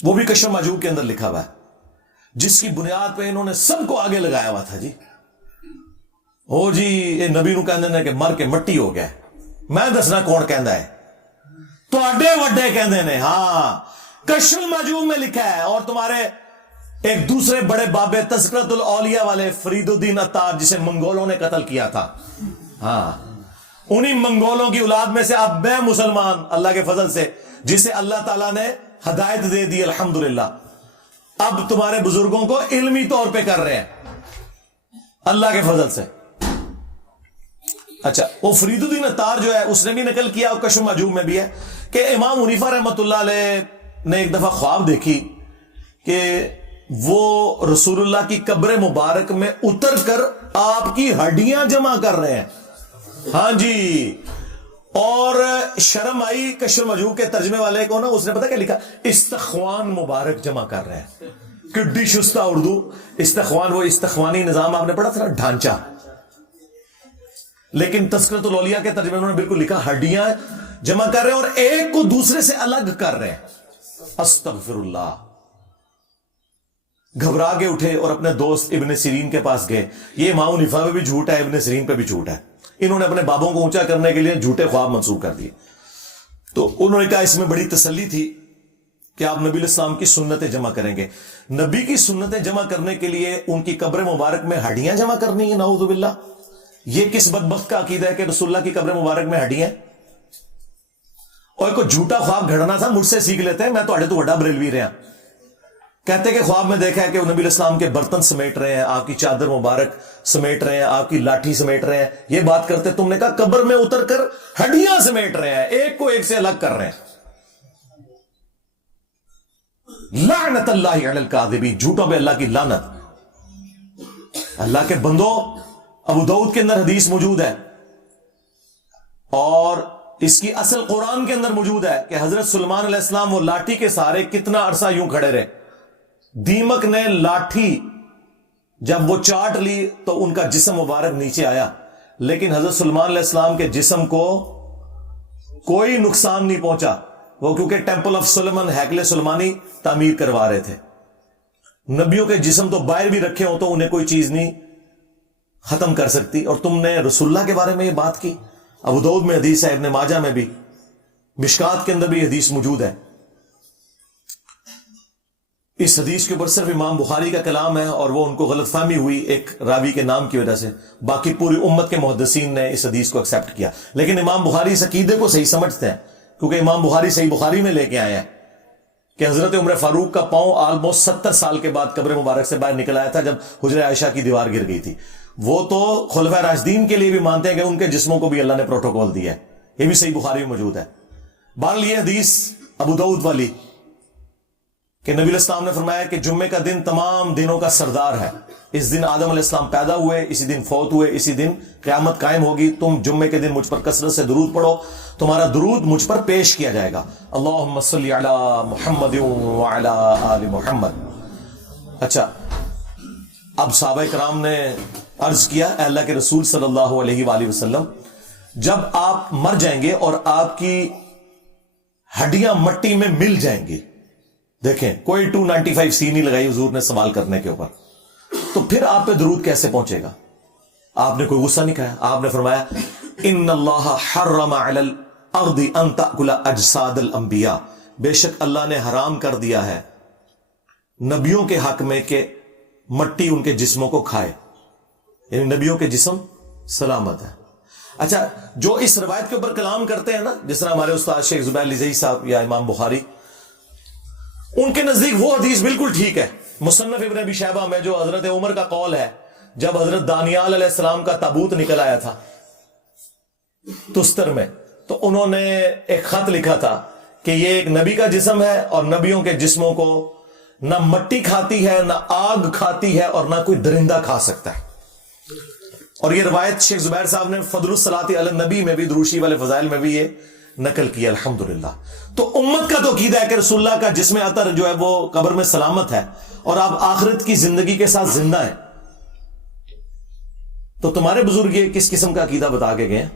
وہ بھی کشف مجوب کے اندر لکھا ہوا ہے, جس کی بنیاد پہ انہوں نے سب کو آگے لگایا ہوا تھا جی. او جی یہ نبی نو کہندے نے کہ مر کے مٹی ہو گیا. میں دسنا کون کہندا ہے؟ تواڈے وڈے کہندے نے. ہاں کشف المحجوب میں لکھا ہے. اور تمہارے ایک دوسرے بڑے بابے تذکرۃ الاولیاء والے فرید الدین عطار, جسے منگولوں نے قتل کیا تھا, ہاں انہی منگولوں کی اولاد میں سے اب میں مسلمان اللہ کے فضل سے, جسے اللہ تعالیٰ نے ہدایت دے دی الحمدللہ, اب تمہارے بزرگوں کو علمی طور پہ کر رہے ہیں اللہ کے فضل سے. اچھا وہ فرید الدین عطار جو ہے اس نے بھی نقل کیا, اور کشف محجوب میں بھی ہے, کہ امام حنیفہ رحمۃ اللہ علیہ نے ایک دفعہ خواب دیکھی کہ وہ رسول اللہ کی قبر مبارک میں اتر کر آپ کی ہڈیاں جمع کر رہے ہیں. ہاں جی, اور شرم آئی کشف محجوب کے ترجمے والے کو نا, اس نے پتا کیا لکھا؟ استخوان مبارک جمع کر رہے ہیں. کڈی شستہ اردو. استخوان وہ استخوانی نظام آپ نے پڑھا تھا نا, ڈھانچہ. لیکن تذکرۃ الاولیاء کے ترجمے انہوں نے بالکل لکھا ہڈیاں جمع کر رہے ہیں اور ایک کو دوسرے سے الگ کر رہے ہیں. استغفر اللہ. گھبرا کے اٹھے اور اپنے دوست ابن سیرین کے پاس گئے. یہ امام حنیفہ پہ بھی جھوٹ ہے, ابن سیرین پہ بھی جھوٹ ہے. انہوں نے اپنے بابوں کو اونچا کرنے کے لیے جھوٹے خواب منسوخ کر دیے. تو انہوں نے کہا اس میں بڑی تسلی تھی کہ آپ نبی الاسلام کی سنتیں جمع کریں گے. نبی کی سنتیں جمع کرنے کے لیے ان کی قبر مبارک میں ہڈیاں جمع کرنی ہے, نعوذ باللہ. یہ کس بدبخت کا عقیدہ ہے کہ رسول اللہ کی قبر مبارک میں ہڈیاں. اور کوئی جھوٹا خواب گھڑنا تھا مجھ سے سیکھ لیتے ہیں, میں تو بڑا بریلوی رہا. کہتے کہ خواب میں دیکھا ہے کہ وہ نبی الاسلام کے برتن سمیٹ رہے ہیں, آپ کی چادر مبارک سمیٹ رہے ہیں, آپ کی لاٹھی سمیٹ رہے ہیں. یہ بات کرتے تم نے کہا قبر میں اتر کر ہڈیاں سمیٹ رہے ہیں, ایک کو ایک سے الگ کر رہے ہیں. لعنت اللہ علی الکاذبین, جھوٹوں پہ اللہ کی لعنت. اللہ کے بندو, ابو داؤد کے اندر حدیث موجود ہے اور اس کی اصل قرآن کے اندر موجود ہے کہ حضرت سلیمان علیہ السلام وہ لاٹھی کے سہارے کتنا عرصہ یوں کھڑے رہے. دیمک نے لاٹھی جب وہ چاٹ لی تو ان کا جسم مبارک نیچے آیا, لیکن حضرت سلیمان علیہ السلام کے جسم کو کوئی نقصان نہیں پہنچا. وہ کیونکہ ٹیمپل آف سلیمان, ہیکل سلیمانی تعمیر کروا رہے تھے. نبیوں کے جسم تو باہر بھی رکھے ہوں تو انہیں کوئی چیز نہیں ختم کر سکتی, اور تم نے رسول اللہ کے بارے میں یہ بات کی. ابو داؤد میں حدیث ہے, ابن ماجہ میں بھی, مشکات کے اندر بھی حدیث موجود ہے. اس حدیث کے اوپر صرف امام بخاری کا کلام ہے اور وہ ان کو غلط فہمی ہوئی ایک راوی کے نام کی وجہ سے. باقی پوری امت کے محدثین نے اس حدیث کو ایکسپٹ کیا, لیکن امام بخاری اس عقیدے کو صحیح سمجھتے ہیں کیونکہ امام بخاری صحیح بخاری میں لے کے آئے ہیں کہ حضرت عمر فاروق کا پاؤں آلموسٹ 70 سال کے بعد قبر مبارک سے باہر نکل آیا تھا جب حجرہ عائشہ کی دیوار گر گئی تھی. وہ تو خلفائے راشدین کے لیے بھی مانتے ہیں کہ ان کے جسموں کو بھی اللہ نے پروٹوکول دیا ہے, یہ بھی صحیح بخاری میں موجود ہے. بہرحال یہ حدیث ابو داؤد والی کہ نبی الاسلام نے فرمایا کہ جمعے کا دن تمام دنوں کا سردار ہے. اس دن آدم علیہ السلام پیدا ہوئے, اسی دن فوت ہوئے, اسی دن قیامت قائم ہوگی. تم جمعے کے دن مجھ پر کثرت سے درود پڑھو, تمہارا درود مجھ پر پیش کیا جائے گا. اللہم صلی علی محمد وعلی آل محمد. اچھا, اب صحابہ کرام نے عرض کیا اے اللہ کے رسول صلی اللہ علیہ وآلہ وسلم, جب آپ مر جائیں گے اور آپ کی ہڈیاں مٹی میں مل جائیں گی, دیکھیں کوئی 295 سی نہیں لگائی حضور نے سوال کرنے کے اوپر, تو پھر آپ پہ درود کیسے پہنچے گا؟ آپ نے کوئی غصہ نہیں کھایا, آپ نے فرمایا ان اللہ حرم علی الارض ان تأکل اجساد الانبیاء, بے شک اللہ نے حرام کر دیا ہے نبیوں کے حق میں کہ مٹی ان کے جسموں کو کھائے, یعنی نبیوں کے جسم سلامت ہے. اچھا, جو اس روایت کے اوپر کلام کرتے ہیں نا, جس طرح ہمارے استاد شیخ زبیر لزئی صاحب یا امام بخاری, ان کے نزدیک وہ حدیث بالکل ٹھیک ہے. مصنف ابن ابی شیبہ میں جو حضرت عمر کا قول ہے, جب حضرت دانیال علیہ السلام کا تابوت نکل آیا تھا تستر میں, تو انہوں نے ایک خط لکھا تھا کہ یہ ایک نبی کا جسم ہے اور نبیوں کے جسموں کو نہ مٹی کھاتی ہے, نہ آگ کھاتی ہے, اور نہ کوئی درندہ کھا سکتا ہے. اور یہ روایت شیخ زبیر صاحب نے فضل الصلاۃ علی النبی میں بھی, دروشی والے فضائل میں بھی یہ نقل کیا الحمدللہ. تو امت کا تو عقیدہ ہے کہ رسول اللہ کا جسم اطہر جو ہے وہ قبر میں سلامت ہے اور آپ آخرت کی زندگی کے ساتھ زندہ ہیں. تو تمہارے بزرگ یہ کس قسم کا عقیدہ بتا کے گئے ہیں؟